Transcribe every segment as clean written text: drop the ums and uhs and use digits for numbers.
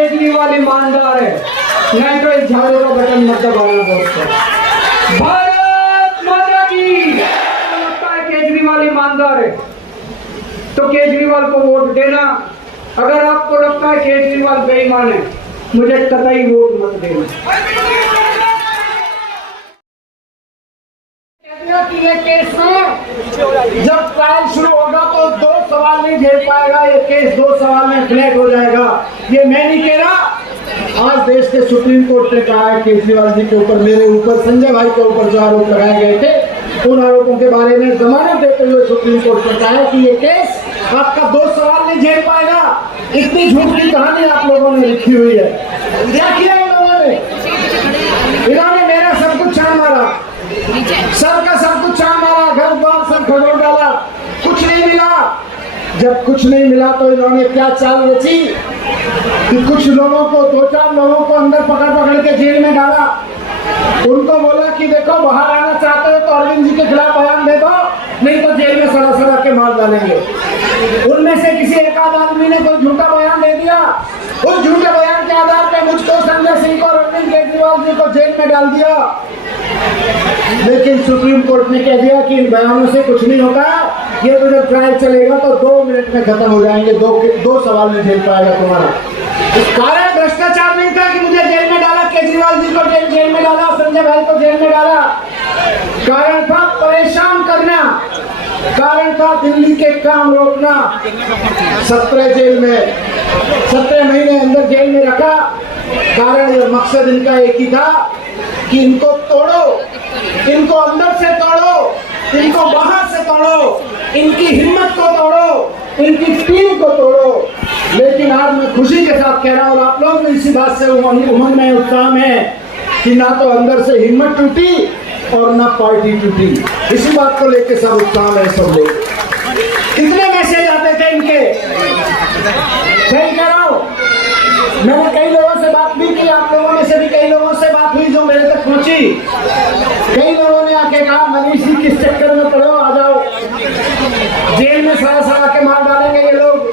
केजरीवाल ईमानदार है, नहीं तो इस झाड़ू का बटन मत दबाना दोस्तों। भारत माता की। लगता है केजरीवाल ईमानदार है तो केजरीवाल को वोट देना। अगर आपको लगता है केजरीवाल बेईमान है, मुझे कतई वोट मत देना। ये केस में जब ट्रायल शुरू होगा तो 2 सवाल नहीं झेल पाएगा, ये केस 2 सवाल में फ्लैट हो जाएगा। ये मैं नहीं कह रहा, आज देश के सुप्रीम कोर्ट ने कहा है केजरीवाल जी के ऊपर, मेरे ऊपर, संजय भाई के ऊपर जो आरोप लगाए गए थे उन आरोपों के बारे में जमानत देते हुए सुप्रीम कोर्ट ने कहा है कि ये केस आपका 2 सवाल नहीं झेल पाएगा। इतनी झूठ की कहानी आप लोगों ने लिखी हुई है। क्या किया इन लोगों ने? इन्होंने मेरा सब कुछ छान मारा, सर का सब कुछ छान मारा, घर द्वार सब खगोल डाला, कुछ नहीं मिला। जब कुछ नहीं मिला तो इन्होंने क्या चाल रची कि कुछ लोगों को, 2-4 लोगों को अंदर पकड़ के जेल में डाला। उनको बोला कि देखो बाहर आना चाहते हो तो अरविंद जी के खिलाफ बयान दे दो, नहीं तो जेल में सड़ा के मार डालेंगे। उनमें से किसी एक आध आदमी ने कोई झूठा बयान दे दिया, उस झूठे बयान के आधार पर मुझको, संजय सिंह को, अरविंद केजरीवाल जी को जेल में डाल दिया। लेकिन सुप्रीम कोर्ट ने कह दिया कि इन बयानों से कुछ नहीं होता, ये तो जब ट्रायल चलेगा तो 2 मिनट में खत्म हो जाएंगे, 2 सवाल नहीं झेल पाएगा तुम्हारा। कारण भ्रष्टाचार नहीं था कि मुझे जेल में डाला, केजरीवाल जी को जेल में डाला, संजय भाई को जेल में डाला। कारण था परेशान करना, कारण था दिल्ली के काम रोकना। 17 जेल में, 17 महीने अंदर जेल में रखा। कारण ये मकसद इनका एक ही था कि इनको तोड़ो, इनको अंदर से तोड़ो, इनको बाहर से तोड़ो, इनकी हिम्मत को तोड़ो, इनकी टीम को तोड़ो। लेकिन आज मैं खुशी के साथ कह रहा हूँ, और आप लोग भी इसी बात से उमंग में, उत्साह में, कि ना तो अंदर से हिम्मत टूटी और ना पार्टी टूटी। इसी बात को लेकर सब उत्साह में सब लोग। कितने मैसेज आते थे इनके, सही कह रहा हूँ। मैंने कई लोगों से बात भी की, आप लोगों में से भी कई लोगों से बात हुई जो मेरे तक पहुंची। कई लोगों ने आके कहा मनीष जी किस चक्कर में पड़े हो, आ जाओ, जेल में सड़ा के मार डालेंगे ये लोग,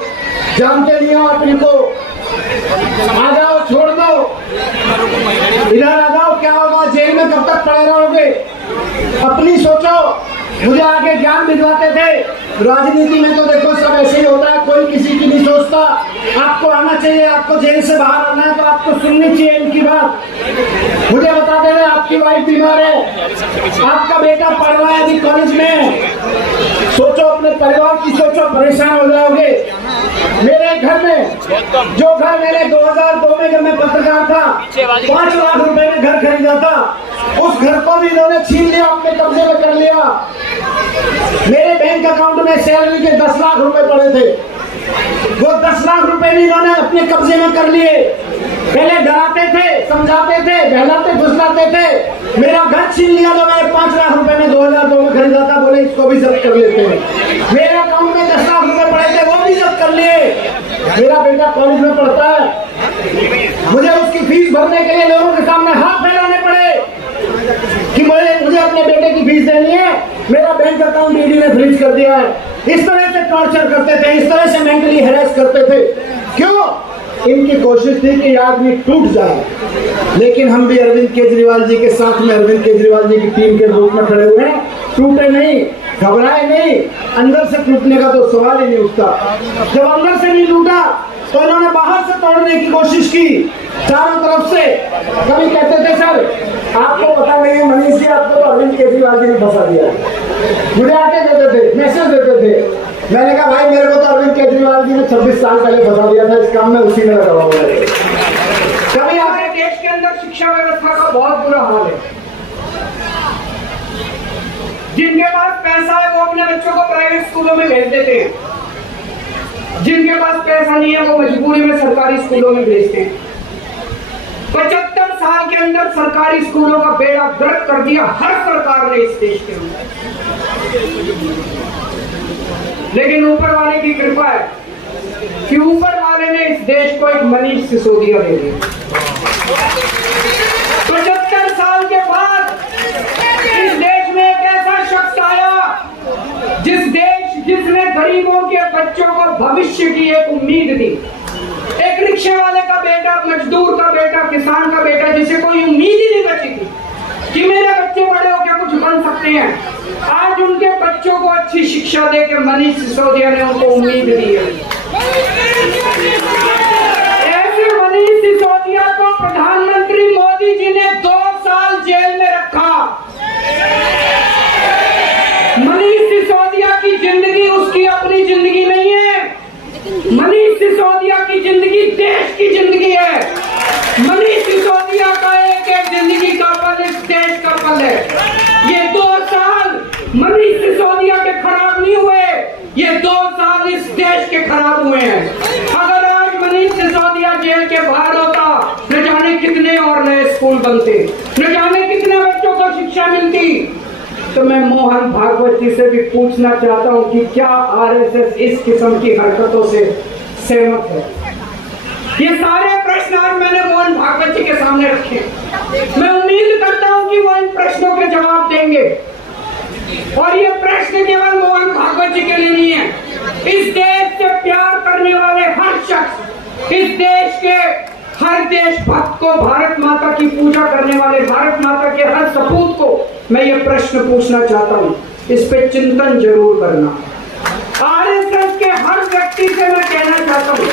जानते नहीं हो आप इनको, आ जाओ, छोड़ दो, इधर आ जाओ, क्या होगा, जेल में कब तक पड़े रहोगे, अपनी सोचो। मुझे आगे ज्ञान भिजवाते थे। राजनीति में तो देखो सब ऐसे ही होता है, कोई किसी की नहीं सोचता। आपको आना चाहिए, आपको जेल से बाहर आना है तो आपको सुननी चाहिए इनकी बात। मुझे बताते थे आपकी वाइफ बीमार है, आपका बेटा पढ़ रहा है अभी कॉलेज में, सोचो अपने परिवार की सोचो, परेशान हो जाओगे। मेरे घर में, जो घर मैंने 2002 में जब मैं पत्रकार था 5 लाख रुपए में घर खरीदा था, उस घर को भी इन्होंने छीन लिया, अपने कब्जे में कर लिया। मेरे बैंक अकाउंट में सैलरी के 10 लाख रुपए पड़े थे, वो 10 लाख रुपए भी इन्होंने अपने कब्जे में कर लिए। पहले डराते थे, समझाते थे, बहलाते फुसलाते थे। मेरा घर छीन लिया जो मैंने 5 लाख रुपए में 2002 में खरीदा था, बोले इसको भी जब्त कर लेते हैं। मेरे अकाउंट में 10 लाख रुपए पड़े थे, वो भी जब्त कर लिए। मेरा बेटा कॉलेज में पढ़ता है, मुझे उसकी फीस भरने के लिए लोगों के सामने हाथ फैलाने पड़े कि मुझे अपने बेटे की फीस देनी है, मेरा बैंक अकाउंट ईडी ने फ्रीज कर दिया है। इस तरह से टॉर्चर करते थे, इस तरह से मेंटली हैरेस करते थे। क्यों? इनकी कोशिश थी कि आदमी टूट जाए। लेकिन हम भी अरविंद केजरीवाल जी के साथ में, अरविंद केजरीवाल जी की टीम के रूप में खड़े हुए हैं। टूटे नहीं, घबराए नहीं, अंदर से टूटने का तो सवाल ही नहीं उठता। जब अंदर से नहीं टूटा तो इन्होंने बाहर से तोड़ने की कोशिश की, चारों तरफ से। कभी कहते थे सर आपको पता नहीं है मनीष जी, आपको तो अरविंद केजरीवाल जी ने फंसा दिया। मुझे आके देते थे, मैसेज देते थे। मैंने कहा भाई मेरे को तो अरविंद केजरीवाल जी ने 26 साल पहले फंसा दिया था, इस काम में उसी में लगा हुआ है। कभी हमारे देश के अंदर शिक्षा व्यवस्था का बहुत बुरा हाल है। जिनके पास पैसा है वो अपने बच्चों को प्राइवेट स्कूलों में भेज देते हैं, जिनके पास पैसा नहीं है वो मजबूरी में सरकारी स्कूलों में भेजते हैं। 75 साल के अंदर सरकारी स्कूलों का बेड़ा गर्क कर दिया हर सरकार ने इस देश के अंदर। लेकिन ऊपर वाले की कृपा है कि ऊपर वाले ने इस देश को एक मनीष सिसोदिया दे दिया। 75 साल के बाद इस देश में एक ऐसा शख्स आया जिसने गरीबों के बच्चों को भविष्य की एक उम्मीद दी, एक रिक्शे वाले का बेटा, मजदूर का बेटा, किसान का बेटा, जिसे कोई उम्मीद ही नहीं बची थी कि मेरे बच्चे बड़े होकर कुछ बन सकते हैं, आज उनके बच्चों को अच्छी शिक्षा देकर मनीष सिसोदिया ने उनको उम्मीद दी है। ऐसे मनीष सिसोदिया को प्रधानमंत्री मोदी जी ने 2 साल जेल में रखा। मनीष सिसोदिया की जिंदगी उसकी अपनी जिंदगी नहीं है। मनीष सिसोदिया की जिंदगी देश की जिंदगी है। मनीष सिसोदिया का एक एक जिंदगी का पल इस देश का पल है। ये 2 साल मनीष सिसोदिया के खराब नहीं हुए, ये 2 साल इस देश के खराब हुए हैं। अगर आज मनीष सिसोदिया जेल के बाहर होता, न जाने कितने और नए स्कूल बनते, न जाने कितने बच्चों को शिक्षा मिलती। तो मैं मोहन भागवत जी से भी पूछना चाहता हूं कि क्या आरएसएस इस किस्म की हरकतों से सहमत है? ये सारे प्रश्न आज मैंने मोहन भागवत जी के सामने रखे। मैं उम्मीद करता हूं कि वो इन प्रश्नों के जवाब देंगे। और ये प्रश्न केवल मोहन भागवत जी के लिए नहीं है, इस देश से प्यार करने वाले हर शख्स, इस देश के हर देशभक्त को, भारत माता की पूजा करने वाले भारत माता के हर सपूत को मैं ये प्रश्न पूछना चाहता हूँ। इस पे चिंतन जरूर करना। आरएसएस के हर व्यक्ति से मैं कहना चाहता हूँ,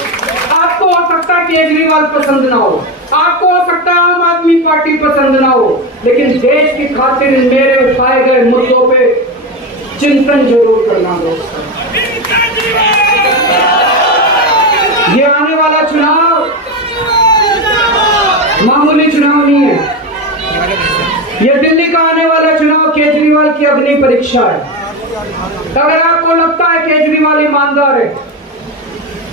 आपको हो सकता है केजरीवाल पसंद ना हो, आपको हो सकता है आम आदमी पार्टी पसंद ना हो, लेकिन देश की खातिर मेरे उठाए गए मुद्दों पे चिंतन जरूर करना दोस्तों। ये आने वाला चुनाव मामूली चुनाव नहीं है। ये दिल्ली का आने वाला चुनाव केजरीवाल की अग्नि परीक्षा है। अगर आपको लगता है केजरीवाल ईमानदार है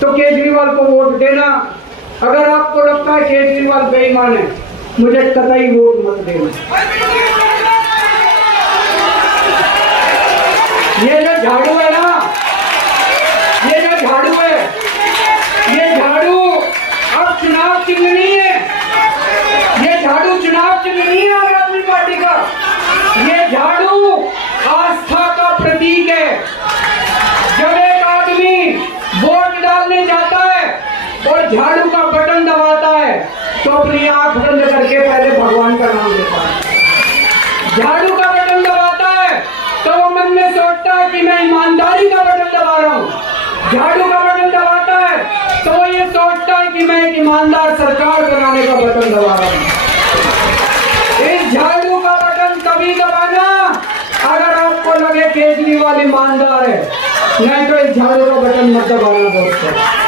तो केजरीवाल को वोट देना। अगर आपको लगता है केजरीवाल बेईमान है, मुझे कतई वोट मत देना। ये जो झाड़ू है ना, ये जो झाड़ू है, ये झाड़ू अब चुनाव चिन्ह नहीं है। ये झाड़ू चुनाव चिन्ह नहीं है आम आदमी पार्टी का। ये झाड़ू आस्था का प्रतीक है। जब एक आदमी वोट डालने जाता है और झाड़ू का बटन दबाता है तो अपनी आंख बंद करके पहले भगवान का नाम लेता है। झाड़ू का बटन दबाता है तो वो मन में सोचता है कि मैं ईमानदारी का बटन दबा रहा हूँ। झाड़ू का बटन दबाता है तो वो ये सोचता है कि मैं एक ईमानदार सरकार बनाने का बटन दबा रहा हूँ। इस झाड़ू का बटन कभी दबाना अगर आपको लगे केजरीवाल ईमानदार है, नहीं तो इस झाड़ू का बटन मत दबाना दोस्तों।